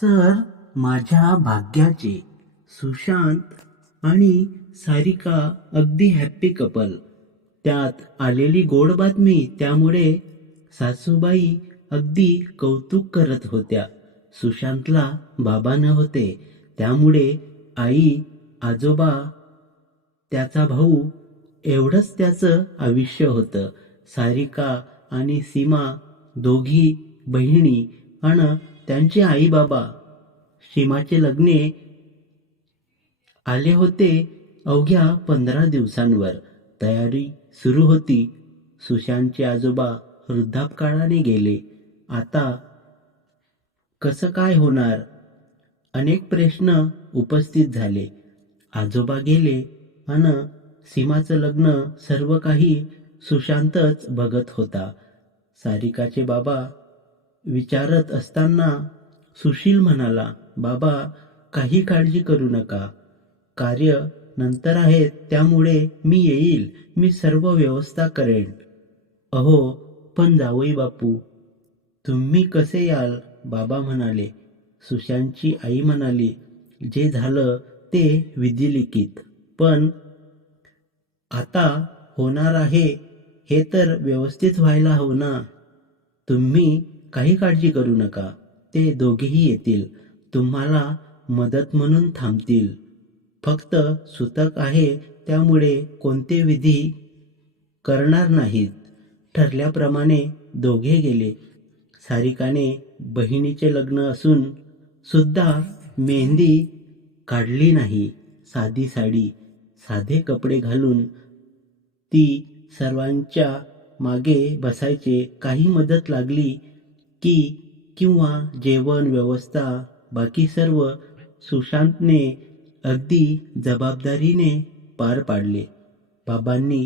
Sir माझ्या भाग्याचे सुशांत आणि सारिका अगदी हॅप्पी कपल त्यात आलेली गोड बातमी त्यामुळे सासूबाई अगदी कौतुक करत होत्या. सुशांतला बाबा न होते त्यामुळे आई आजोबा त्याचा भाऊ एवढंच त्याचं आयुष्य होतं. सारिका आणि सीमा दोघी बहिणी आणि त्यांचे आई बाबा सीमाचे लग्ने आले होते अवघ्या पंधरा दिवसांवर. तयारी सुरू होती. सुशांतचे आजोबा वृद्धापकाळाने गेले. आता कसं काय होणार? अनेक प्रश्न उपस्थित झाले. आजोबा गेले अन सीमाचं लग्न सर्व काही सुशांतच बघत होता. सारिकाचे बाबा विचारत असताना सुशील म्हणाला बाबा काही काळजी करू नका. कार्य नंतर आहेत त्यामुळे मी येईल. मी सर्व व्यवस्था करेन. अहो पण जावई बापू तुम्ही कसे याल? बाबा म्हणाले. सुशांतची आई म्हणाली जे झालं ते विधिलिखित. पण आता होणार आहे हे तर व्यवस्थित व्हायला हवं ना. तुम्ही काही काळजी करू नका. ते दोघेही येतील. तुम्हाला मदत म्हणून थांबतील. फक्त सुतक आहे त्यामुळे कोणते विधी करणार नाहीत. ठरल्याप्रमाणे दोघे गेले. सारिकाने बहिणीचे लग्न असून सुद्धा मेहंदी काढली नाही. साधी साडी साधे कपडे घालून ती सर्वांच्या मागे बसायचे काही मदत लागली की किंवा जेवण व्यवस्था बाकी सर्व सुशांतने अगदी जबाबदारीने पार पाडले. बाबांनी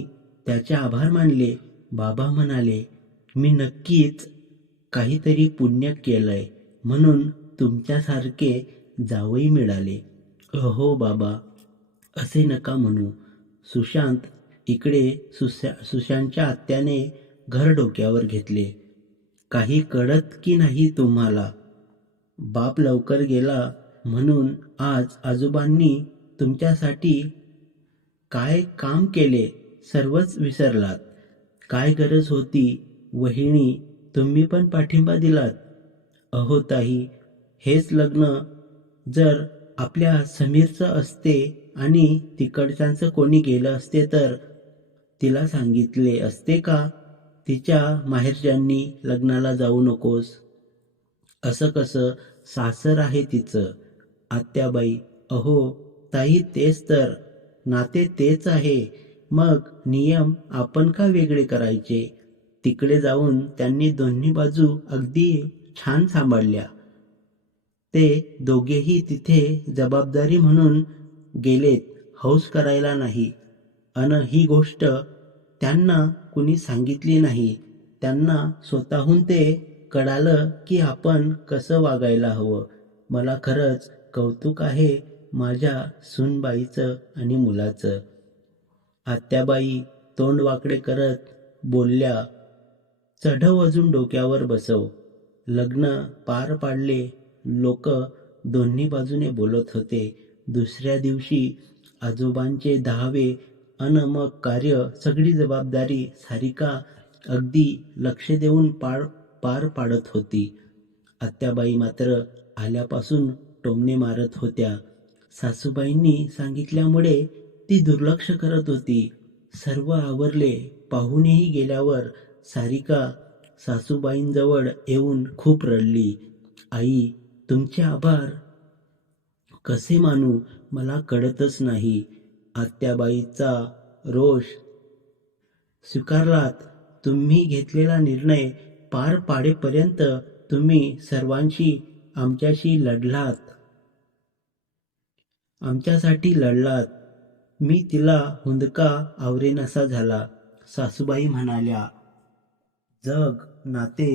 त्याचे आभार मानले. बाबा म्हणाले मी नक्कीच काहीतरी पुण्य केलंय म्हणून तुमच्यासारखे जावई मिळाले. अहो बाबा असे नका म्हणू. सुशांत इकडे सुशा सुशांतच्या आत्याने घर डोक्यावर घेतले. काही कळत की नाही तुम्हाला. बाप लवकर गेला म्हणून आज आजोबांनी तुमच्यासाठी काय काम केले सर्वच विसरलात. काय गरज होती वहिणी तुम्ही पण पाठिंबा दिलात. अहो ताई हेच लग्न जर आपल्या समीरचं असते आणि तिकडच्यांचं कोणी गेलं असते तर तिला सांगितले असते का? तिच्या माहेरच्यांनी लग्नाला जाऊ नकोस. असं कसं सासर आहे तिचं. आत्याबाई अहो ताई तेच तर. नाते तेच आहे. मग नियम आपण का वेगळे करायचे? तिकडे जाऊन त्यांनी दोन्ही बाजू अगदी छान सांभाळल्या. ते दोघेही तिथे जबाबदारी म्हणून गेलेत. हौस करायला नाही. अन ही गोष्ट त्यांना कुणी सांगितली नाही. त्यांना स्वतःहून ते कळालं की आपण कसं वागायला हवं. मला खरंच कौतुक आहे माझ्या सूनबाईचं आणि मुलाचं. आत्याबाई तोंड वाकडे करत बोलल्या चढव अजून डोक्यावर बसव. लग्न पार पाडले लोक दोन्ही बाजूने बोलत होते. दुसऱ्या दिवशी आजोबांचे दहावे अन मग कार्य सगळी जबाबदारी सारिका अगदी लक्ष देऊन पार पार पाडत होती. आत्याबाई मात्र आल्यापासून टोमणे मारत होत्या. सासूबाईंनी सांगितल्यामुळे ती दुर्लक्ष करत होती. सर्व आवरले पाहूनही गेल्यावर सारिका सासूबाईंजवळ येऊन खूप रडली. आई तुमचे आभार. कसे मानू? मला कळतच नाही. आत्याबाईचा रोष स्वीकारलात. तुम्ही घेतलेला निर्णय पार पाडेपर्यंत तुम्ही सर्वांशी आमच्याशी लढलात. आमच्यासाठी लढलात. मी तिला हुंदका आवरेनसा झाला. सासूबाई म्हणाल्या जग नाते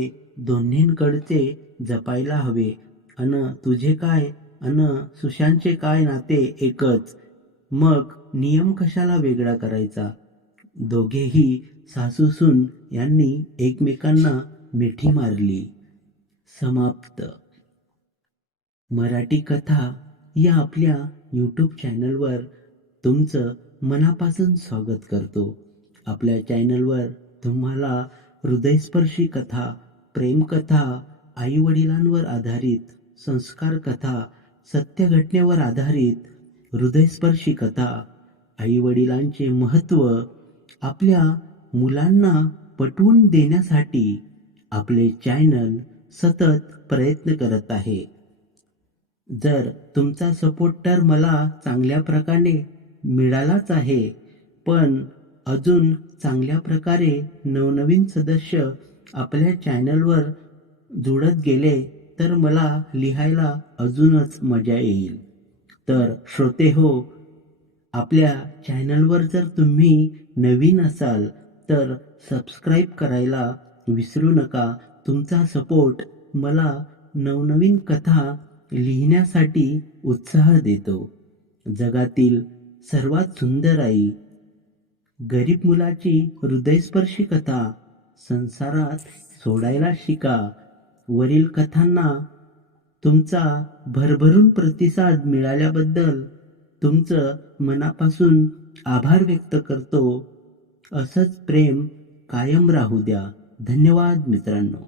दोन्हींकडचे जपायला हवे. अन तुझे काय? अन सुशांतचे काय नाते एकच? मग नियम कशाला वेगळा करायचा? दोघेही सासूसून यांनी एकमेकांना मिठी मारली. समाप्त. मराठी कथा या आपल्या यूट्यूब चॅनलवर तुमचं मनापासून स्वागत करतो. आपल्या चॅनलवर तुम्हाला हृदयस्पर्शी कथा प्रेमकथा आईवडिलांवर आधारित संस्कार कथा सत्य घटनेवर आधारित हृदयस्पर्शी कथा आईवडिलांचे महत्त्व आपल्या मुलांना पटवून देण्यासाठी आपले चॅनल सतत प्रयत्न करत आहे. जर तुमचा सपोर्ट तर मला चांगल्या प्रकारे मिळालाच आहे पण अजून चांगल्या प्रकारे नवनवीन सदस्य आपल्या चॅनलवर जुळत गेले तर मला लिहायला अजूनच मजा येईल. तर श्रोते हो आपल्या चॅनलवर जर तुम्ही नवीन असाल तर सबस्क्राईब करायला विसरू नका. तुमचा सपोर्ट मला नवनवीन कथा लिहिण्यासाठी उत्साह देतो. जगातील सर्वात सुंदर आई गरीब मुलाची हृदयस्पर्शी कथा संसारात सोडायला शिका. वरील कथांना तुमचा भरभरून प्रतिसाद मिळाल्याबद्दल तुमचं मनापासून आभार व्यक्त करतो. असंच प्रेम कायम राहू द्या. धन्यवाद मित्रांनो.